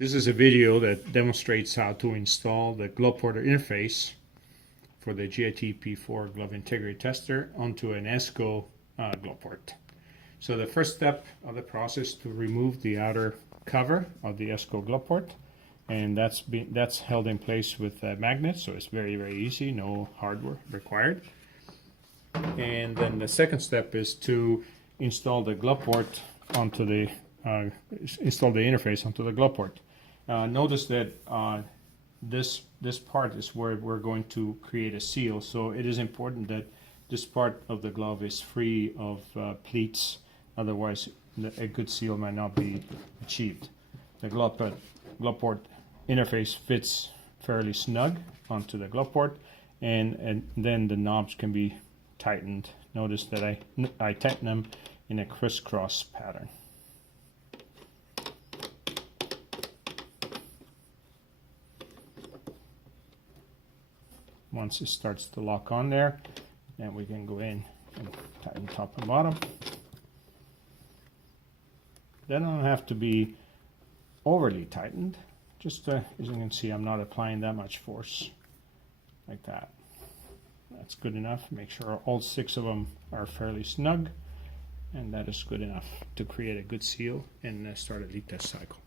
This is a video that demonstrates how to install the glove porter interface for the GIT P4 glove integrity tester onto an ESCO glove port. So the first step of the process is to remove the outer cover of the ESCO glove port, and that's held in place with magnets, so it's very easy, no hardware required. And then the second step is to install the glove port onto the install the interface onto the glove port. Notice that this part is where we're going to create a seal, so it is important that this part of the glove is free of pleats, otherwise a good seal might not be achieved. The glove port interface fits fairly snug onto the glove port, and then the knobs can be tightened. Notice that I tighten them in a crisscross pattern. Once it starts to lock on there, then we can go in and tighten top and bottom. They don't have to be overly tightened. Just as you can see, I'm not applying that much force, like that. That's good enough. Make sure all 6 of them are fairly snug, and that is good enough to create a good seal and start a leak test cycle.